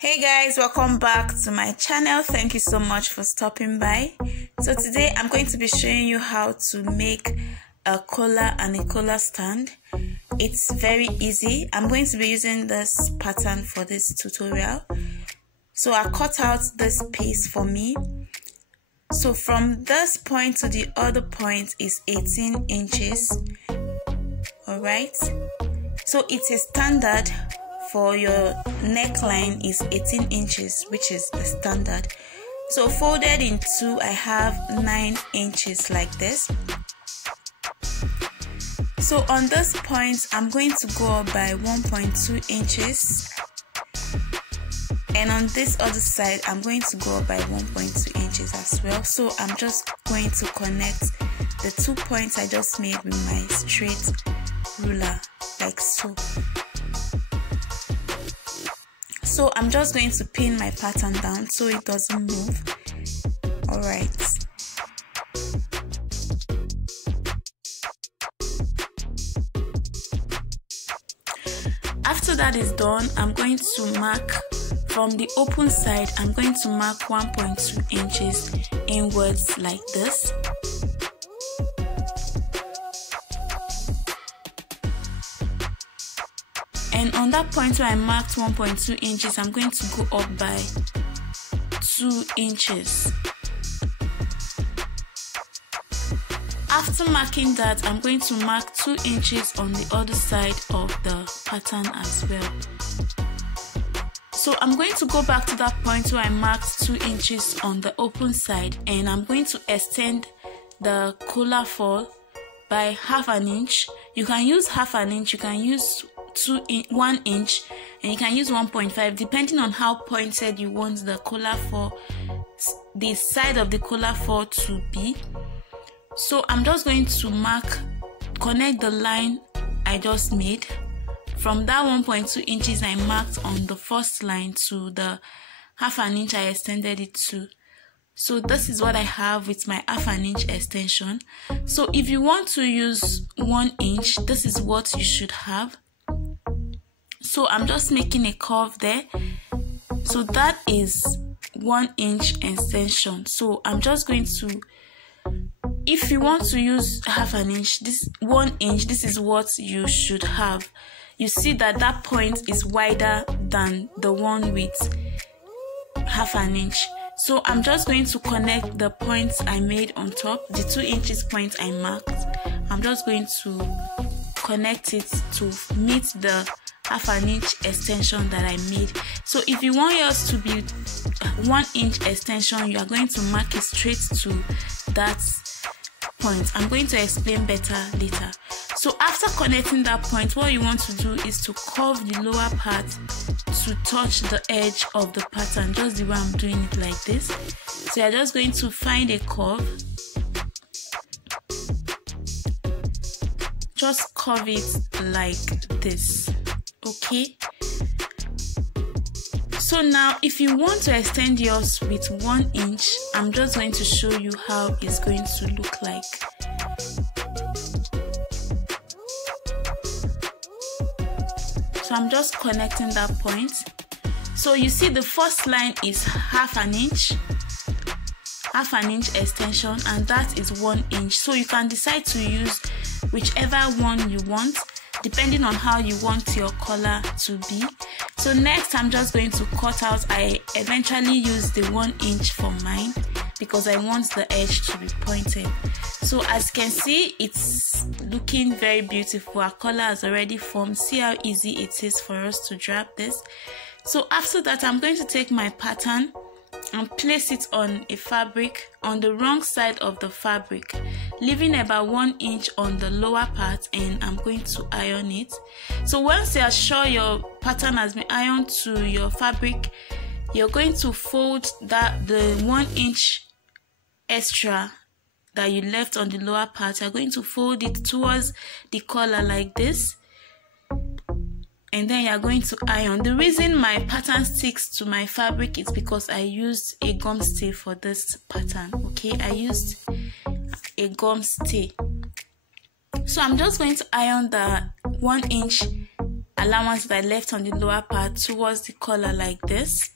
Hey guys, welcome back to my channel. Thank you so much for stopping by. So today I'm going to be showing you how to make a collar and a collar stand. It's very easy. I'm going to be using this pattern for this tutorial. So I cut out this piece for me. So from this point to the other point is 18 inches. Alright, so it's a standard for your neckline is 18 inches, which is the standard. So folded in two, I have 9 inches like this. So on this point, I'm going to go up by 1.2 inches. And on this other side, I'm going to go up by 1.2 inches as well. So I'm just going to connect the 2 points I just made with my straight ruler, like so. So I'm just going to pin my pattern down so it doesn't move. Alright. After that is done, I'm going to mark from the open side, I'm going to mark 1.2 inches inwards like this. And on that point where I marked 1.2 inches, I'm going to go up by 2 inches. After marking that, I'm going to mark 2 inches on the other side of the pattern as well. So I'm going to go back to that point where I marked 2 inches on the open side, and I'm going to extend the collar fall by half an inch. You can use half an inch, you can use 1 inch, and you can use 1.5 depending on how pointed you want the collar for the side of the collar for to be. So I'm just going to connect the line I just made from that 1.2 inches I marked on the first line to the half an inch I extended it to. So this is what I have with my half an inch extension. So if you want to use 1 inch, this is what you should have. So I'm just making a curve there. So that is 1 inch extension. So I'm just going to, if you want to use half an inch, this 1 inch, this is what you should have. You see that that point is wider than the one with half an inch. So I'm just going to connect the points I made on top, the 2 inches point I marked. I'm just going to connect it to meet the half an inch extension that I made. So if you want yours to be 1 inch extension, you are going to mark it straight to that point. I'm going to explain better later. So after connecting that point, what you want to do is to curve the lower part to touch the edge of the pattern, just the way I'm doing it like this. So you're just going to find a curve, just curve it like this. Okay, so now if you want to extend yours with 1 inch, I'm just going to show you how it's going to look like. So I'm just connecting that point. So you see the first line is half an inch extension, and that is 1 inch. So you can decide to use whichever one you want depending on how you want your collar to be. So next I'm just going to cut out. I eventually use the 1 inch for mine because I want the edge to be pointed. So as you can see, it's looking very beautiful. Our collar has already formed. See how easy it is for us to drop this. So after that, I'm going to take my pattern and place it on a fabric on the wrong side of the fabric, leaving about 1 inch on the lower part, and I'm going to iron it. So once you are sure your pattern has been ironed to your fabric, you're going to fold the 1 inch extra that you left on the lower part. You're going to fold it towards the collar like this, and then you're going to iron. The reason my pattern sticks to my fabric is because I used a gum stay for this pattern. Okay, I used a gum stay. So I'm just going to iron the 1 inch allowance that I left on the lower part towards the collar like this.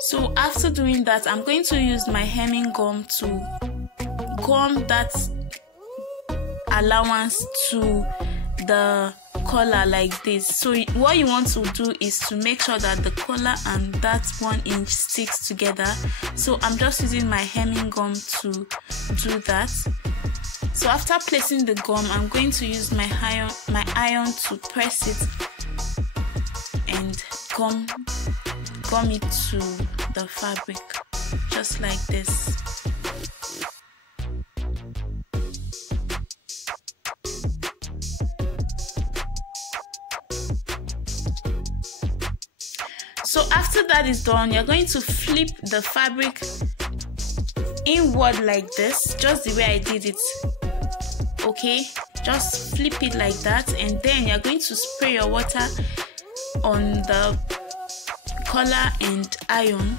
So after doing that, I'm going to use my hemming gum to gum that allowance to the collar like this. So what you want to do is to make sure that the collar and that 1 inch sticks together. So I'm just using my hemming gum to do that. So after placing the gum, I'm going to use my iron to press it and gum it to the fabric, just like this. So after that is done, you're going to flip the fabric inward like this, just the way I did it. Okay, just flip it like that, and then you're going to spray your water on the collar and iron.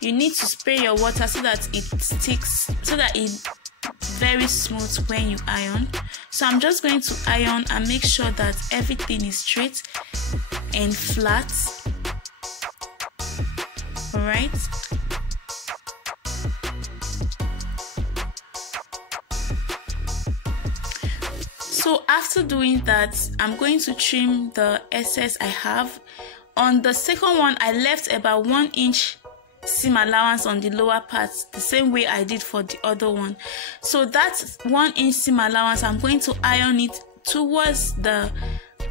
You need to spray your water so that it sticks, so that it's very smooth when you iron. So I'm just going to iron and make sure that everything is straight and flat. Alright, so after doing that, I'm going to trim the excess I have. On the second one, I left about 1 inch seam allowance on the lower part, the same way I did for the other one. So that 1 inch seam allowance, I'm going to iron it towards the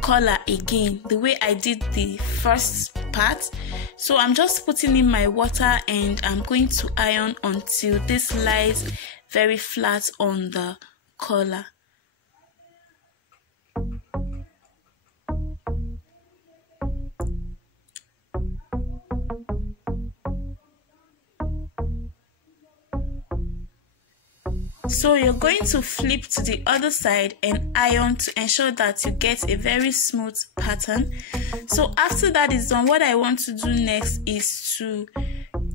collar again, the way I did the first part. So I'm just putting in my water and I'm going to iron until this lies very flat on the collar. So you're going to flip to the other side and iron to ensure that you get a very smooth pattern. So after that is done, what I want to do next is to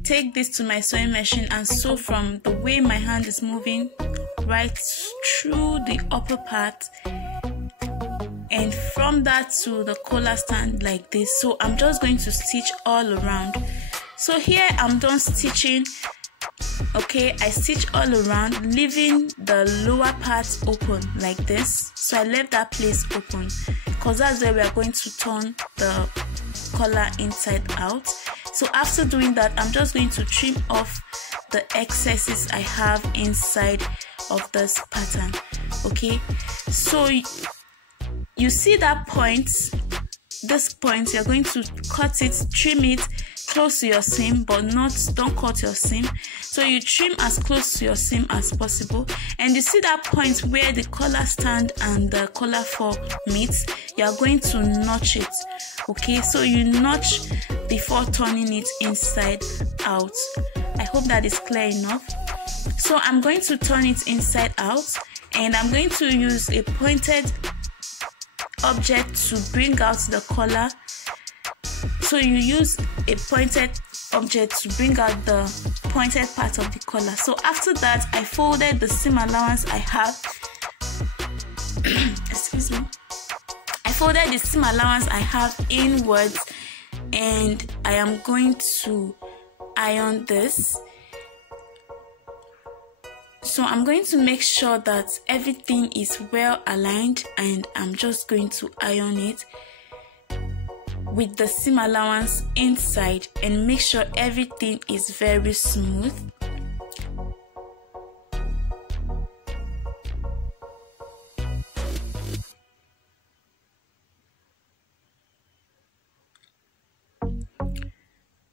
take this to my sewing machine and sew from the way my hand is moving right through the upper part, and from that to the collar stand like this. So I'm just going to stitch all around. So here I'm done stitching. Okay, I stitch all around, leaving the lower part open like this. So I left that place open because that's where we are going to turn the collar inside out. So after doing that, I'm just going to trim off the excesses I have inside of this pattern. Okay, so you see that point, this point, you're going to cut it, trim it close to your seam, but don't cut your seam. So you trim as close to your seam as possible, and you see that point where the collar stand and the collar four meets, you are going to notch it. Okay, so you notch before turning it inside out. I hope that is clear enough. So I'm going to turn it inside out, and I'm going to use a pointed object to bring out the collar. So you use a pointed object to bring out the pointed part of the collar. So after that, I folded the seam allowance I have. Excuse me. I folded the seam allowance I have inwards, and I am going to iron this. So I'm going to make sure that everything is well aligned, and I'm just going to iron it with the seam allowance inside and make sure everything is very smooth.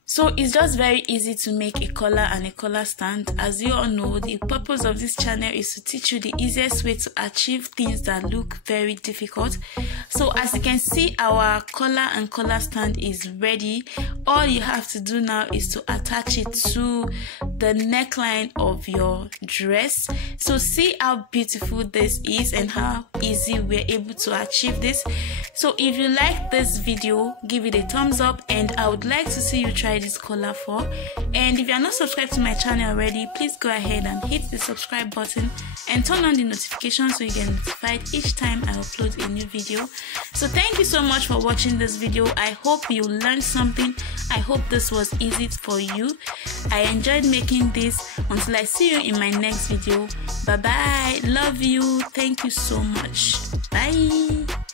So it's just very easy to make a collar and a collar stand. As you all know, the purpose of this channel is to teach you the easiest way to achieve things that look very difficult. So as you can see, our collar and collar stand is ready. All you have to do now is to attach it to the neckline of your dress. So see how beautiful this is and how easy we're able to achieve this. So if you like this video, give it a thumbs up, and I would like to see you try this color for. And if you are not subscribed to my channel already, please go ahead and hit the subscribe button and turn on the notification so you get notified each time I upload a new video. So thank you so much for watching this video. I hope you learned something. I hope this was easy for you. I enjoyed making this. Until I see you in my next video, bye bye. Love you. Thank you so much. Bye.